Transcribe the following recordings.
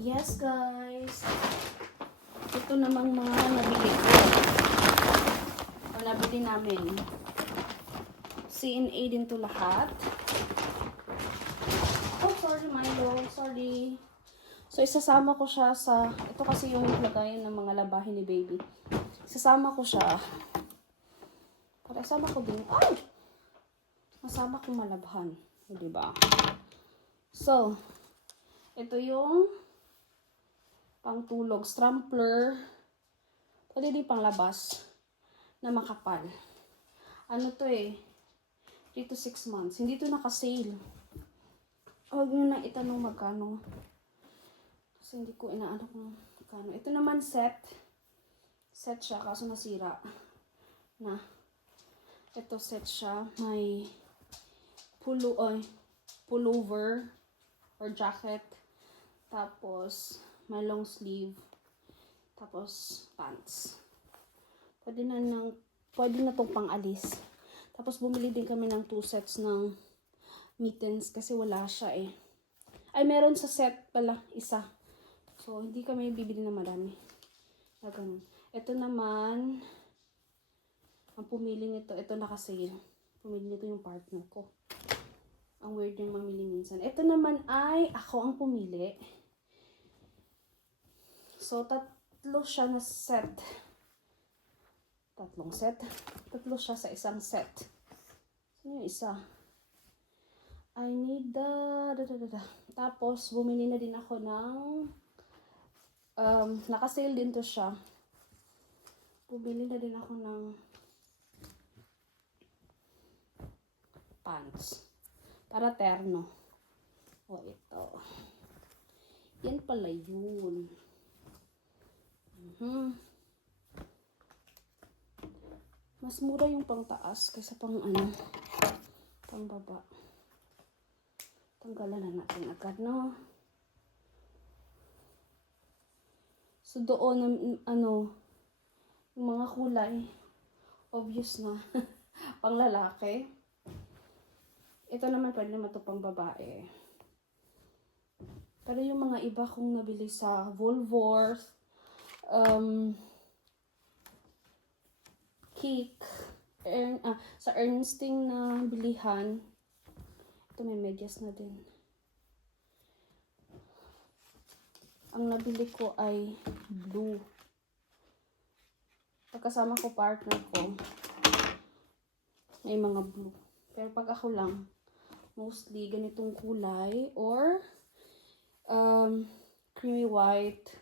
Yes, guys. Ito namang mga nabili ko. O nabili namin. C&A din to lahat. Oh, sorry, Milo. Sorry. So, isasama ko siya sa... Ito kasi yung lagayan ng mga labahin ni baby. Isasama ko siya. Para isama ko din. Ay! Masama ko malabhan. O, diba? So, ito yung pangtulog. Strampler. Pwede din panglabas na makapal. Ano to eh? 3 to 6 months. Hindi to naka-sale. Huwag nyo na itanong magkano. Kasi hindi ko inaano kung magkano. Ito naman set. Set siya kaso nasira. Na. Ito set siya. May pullover or jacket. Tapos may long sleeve. Tapos pants. Pwede na tong pang-alis. Tapos bumili din kami ng 2 sets ng mittens kasi wala siya eh. Ay, meron sa set pala, isa. So, hindi kami bibili na marami. Na ganun. Ito naman, ang pumili nito, ito naka-sale. Pumili nito yung partner ko. Ang weird yung mamili minsan. Ito naman ay, ako ang pumili. So, tatlo siya na set. Tatlong set. Tatlo siya sa isang set. Sino yung isa? I need Tapos, bumili na din ako ng naka-sale din to siya. Bumili na din ako ng pants. Para terno. O, ito. Yan pala yun. Mas mura yung pang taas kaysa pang pang baba. Tanggalan na natin agad, no? So, doon, yung mga kulay, obvious na, pang lalaki. Ito naman, pwede naman ito pang babae. Pero yung mga iba kong nabili sa Woolworth, Cake, sa Ernstine na bilihan, ito may medyas na din. Ang nabili ko ay blue. Pagkasama ko partner ko, may mga blue. Pero pag ako lang, mostly ganitong kulay or creamy white,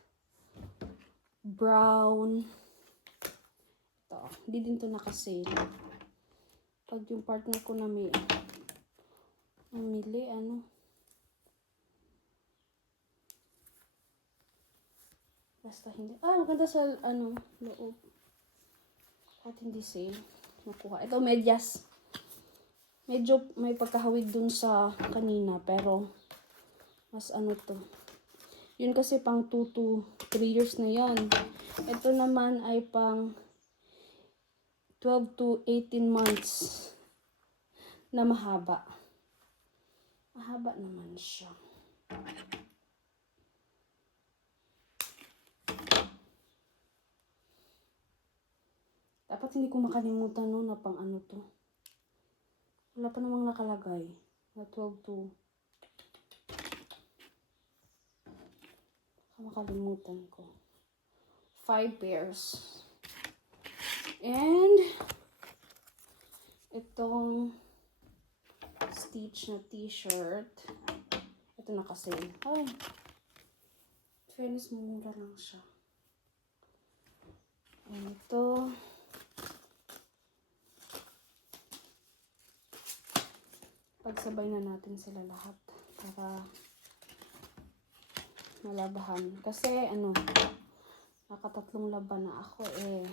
brown. Ito, hindi din to naka-sale. Pag yung partner ko na may namili, basta hindi. Maganda sa, loob. At hindi sale. Nakuha. Ito, medyas. Medyo may pagkahawig dun sa kanina, pero mas to. Yun kasi pang 2 to 3 years na yan. Ito naman ay pang 12 to 18 months na mahaba. Mahaba naman siya. Dapat hindi ko makalimutan na pang to. Wala pa namang nakalagay. Na 12 to. Makalimutan ko. 5 pairs. And itong Stitch na t-shirt. Ito naka-sale. Ay. Fairness, mura lang siya. And ito. Pagsabay na natin sila lahat para malabahan. Kasi nakatatlong laban na ako eh.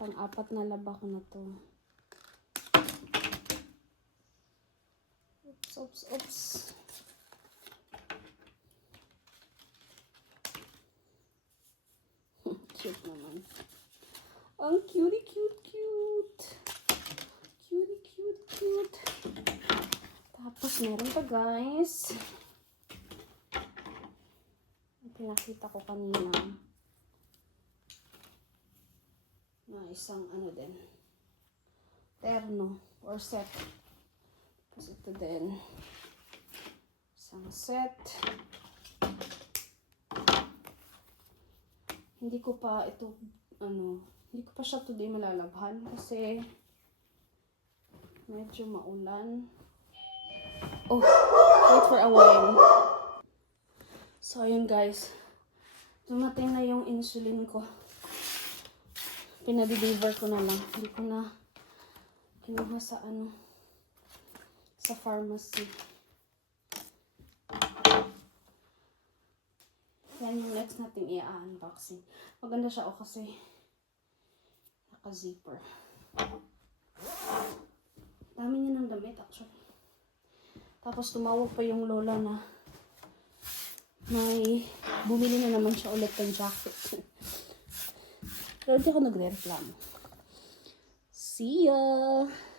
Pang-apat na laba ko na to. Oops. Cute naman. Ang cute. Tapos meron pa guys. Pinakita ko kanina. Na isang ano din. Terno or set. Tapos ito din. Isang set. Hindi ko pa ito, hindi ko pa siya today malalabhan kasi medyo maulan. Oh, wait for a while. So, ayun guys. Dumating na yung insulin ko. Pinadeliver ko na lang. Hindi ko na kinuha sa sa pharmacy. Yan yung next natin i-unboxing. Maganda siya kasi naka-zipper. Dami niya ng damit actually. Tapos tumawag pa yung lola na may bumili na naman siya ulit ng jacket. Pero hindi ako nagre-reklamo. See ya!